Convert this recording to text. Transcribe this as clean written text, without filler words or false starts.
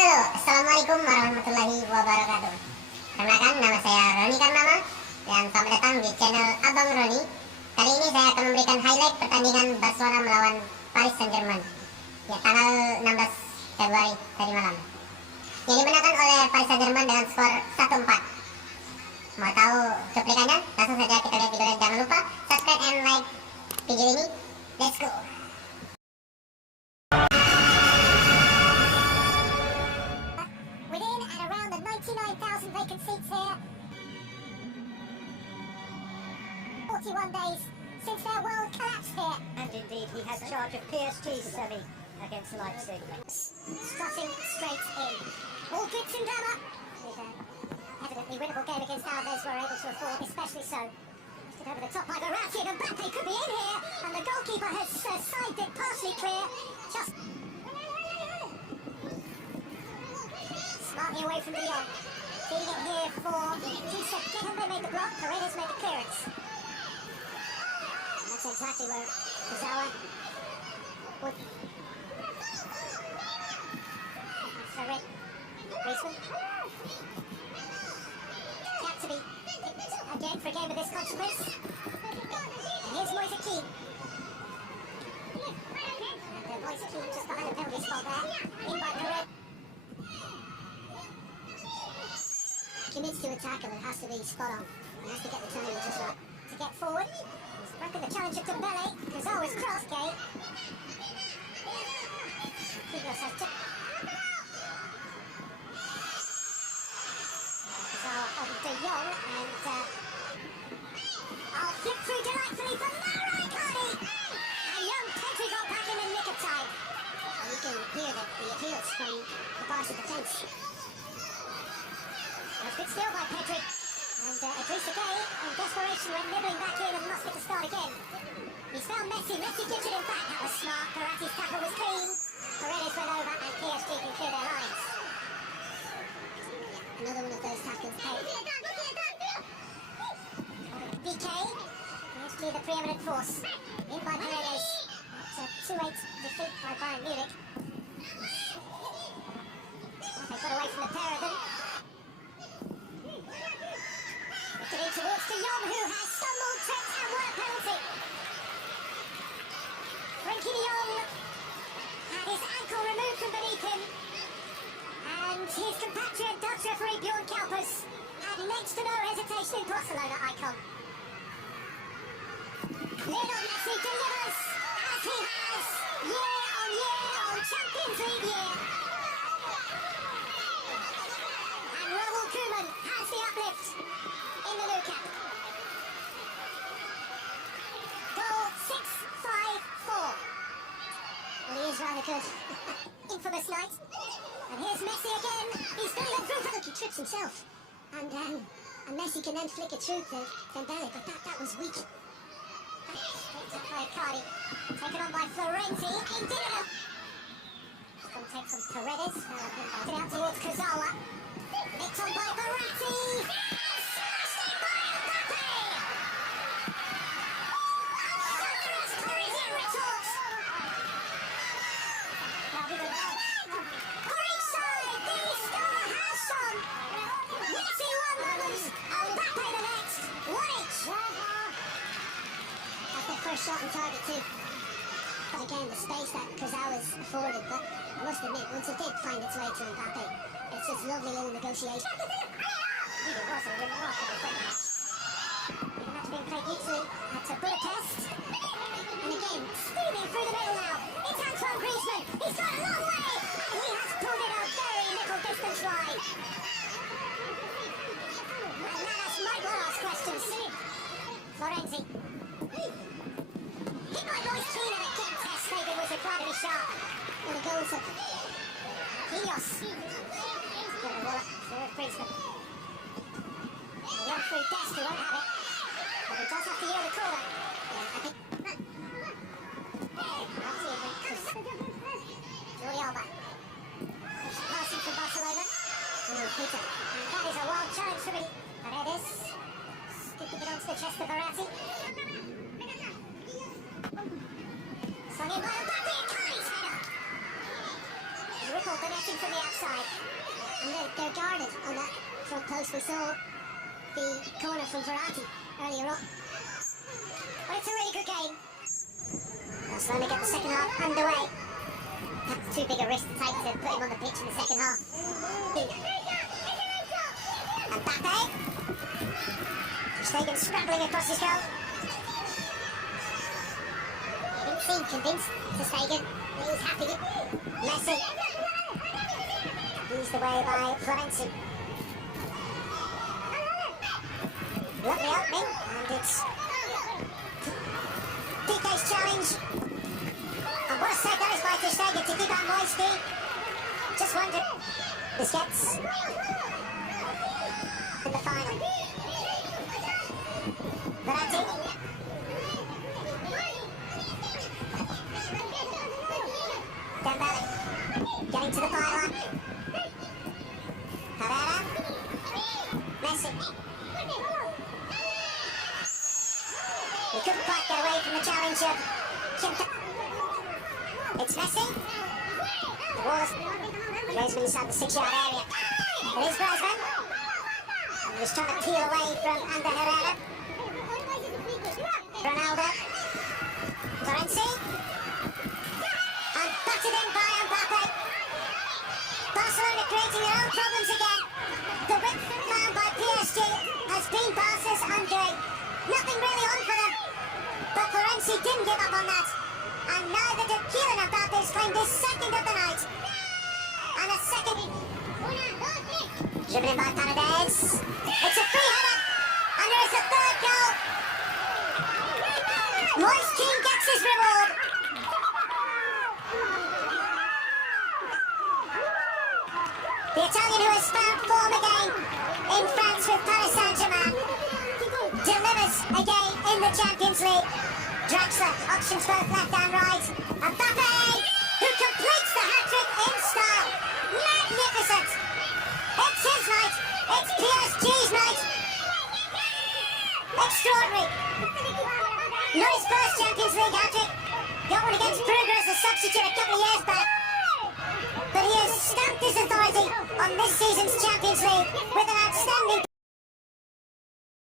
Halo, Assalamualaikum warahmatullahi wabarakatuh. Perkenalkan, nama saya Roni Karnama dan selamat datang di channel Abang Roni. Kali ini saya akan memberikan highlight pertandingan Barcelona melawan Paris Saint-Germain ya, tanggal 16 Februari tadi malam, yang dimenangkan oleh Paris Saint-Germain dengan skor 1-4. Mau tahu cuplikannya? Langsung saja kita lihat videonya. Jangan lupa subscribe and like video ini. Let's go. Within and around the 99,000 vacant seats here. 41 days since their world collapsed here. And indeed, he has charge of PSG's semi against Leipzig. Strutting straight in. All glitz and glamour. Evidently winnable game against Alves were able to afford, especially so. Lifted over the top by Verratti, and Mbappe could be in here, and the goalkeeper has sided it partially clear. Just smartly away from De Jong. Feeding it here for Giuseppe. They made the block, Paredes made the clearance. And that's exactly where Kurzawa would. Ferret. Griezmann. Got to be picked again for a game of this consequence. And here's Moise Kean. And Moise Kean just behind the penalty spot there. In by Paredes. Commits to a tackle, it has to be spot on. He has to get the timing just right. To get forward, he's broken the challenge of Dembele. Kurzawa's cross, Gay. Kyrgios has to. Kurzawa on De Jong, and I'll flip through delightfully for Mauro Icardi. And young Pedri got back in the nick of time. And you can hear the appeals from the Barca defence. That's good still by Pedri. And Idrissa Gueye, in desperation, went nibbling back in and lost it to start again. He's found Messi. Messi gives it him back. That was smart. Verratti's tackle was clean. Paredes went over and PSG can clear their lines. Another one of those tackles. BK. PSG the preeminent force. In by Paredes. That's a 2-8 defeat by Bayern Munich. They got away from the pair of them. Towards De Jong, who has stumbled, tripped and won a penalty. Frenkie de Jong had his ankle removed from beneath him, and his compatriot Dutch referee Bjorn Kuipers had next to no hesitation in Barcelona icon. Lionel Messi delivers, as he has year on Champions League year. And Raúl Koeman has the uplift in the Nou Camp. Goal 6-5-4. Well, he is rather good. Infamous night. And here's Messi again. He's going to go through. Look, he trips himself. And Messi can then flick it through to Dembele, but that was weak. Straight up by Icardi. Taken on by Florenzi. Indeed. Some take from Paredes. It out towards Kurzawa. Nicked on by Verratti. First shot on target too. Again, the space that Kurzawa's afforded, but I must admit, once it did find its way to Mbappe, it's just lovely little negotiation. It was a remarkable finish. And that's been played neatly to Budapest. And again, steaming through the middle now. It's Antoine Griezmann. He's got a long way, and he has pulled it a very little distance wide. And that has might well ask questions. Florenzi. Hit by Moise Kean, and a kick test maybe was required to be sharp. And the goals of Kyrgios. Got the ball up for Griezmann. The run through Dest, who won't have it. But he does have to yield the corner. Yeah, I think. Jordi Alba. It's passing from Barcelona. Peter. And that is a wild challenge for me. Paredes. Sticking it onto the chest of Verratti. Swung in by Mbappe, and Icardi's header. Liverpool connecting from the outside. And they're guarded on that front post. We saw the corner from Verratti earlier on. But it's a really good game. They'll slowly get the second half underway. That's too big a risk to take to put him on the pitch in the second half. And Mbappe. Stegen scrambling across his goal. He didn't seem convinced to Stegen. He was happy. Messi. Eased away by Florenzi. Lovely opening, and it's PK's challenge. And what a save that is by Ter Stegen to keep on Moisky. Just wonder, Busquets in the final. Verratti. Dembele getting to the byline. Herrera. Messi. He couldn't quite get away from the challenge of Kim. It's Messi. The ball is Griezmann inside the 6-yard area. It is Griezmann. He was trying to peel away from Ander Herrera. Ronaldo. Florenzi. And batted in by Mbappe. Barcelona creating their own problems again. The width found by PSG has been Barca's undoing. Nothing really on for them. But Florenzi didn't give up on that. And neither did Kylian Mbappe's claim his second of the night. And a second. Driven in by Paredes. It's a free header. And there is a third goal. Moise Kean gets his reward. The Italian who has found form again in France with Paris Saint-Germain delivers again in the Champions League. Draxler options both left and right. Mbappe, who completes the hat-trick in style. Magnificent. It's his night. It's PSG's night. Extraordinary. Not his first Champions League hat-trick. Got one against Brugge as a substitute a couple of years back. But he has stamped his authority on this season's Champions League with an outstanding